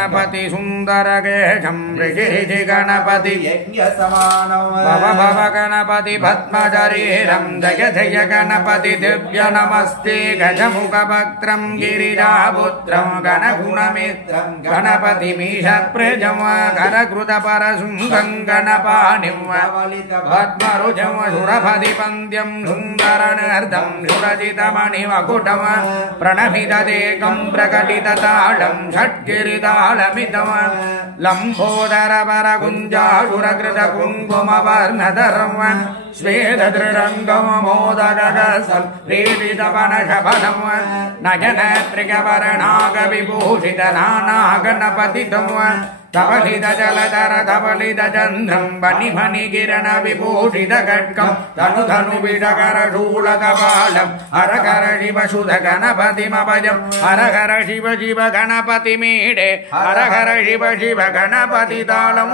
गणपति सुंदर गेशं ऋषि गणपति यज्ञ समानं भव भव गणपति भस्मशरीरं जय जय गणपति दिव्य नमस्ते गजमुखवक्त्रं गिरिजापुत्रं गणगुणमित्रं गणपति मीशप्रेजं करकृतपरशुंगं गणपाणिं पद्मरुजं सुरपतिपन्द्यं सुन्दरनर्दं सुरजितमणिमकुटं प्रणमितदेकं प्रकटिततालं षट्गिरितालमिदं लंबोदर वरकुञ्जासुरकृत कुङ्कुमवर्णधरं श्वेतदृढङ्गं मोदककसं प्रीडितवनशफलं नयनत्रिकवर्णाकविभूषित नानागणपतितं धवलित जलधर धवलित चन्द्रं फणि किरण विभूषित खड्गं धनु धनु विडकर शूलकपालं हर हर शिव सुध गणपतिमभजं हर हर शिव शिव गणपतिमीडे हर हर शिव शिव गणपति तालं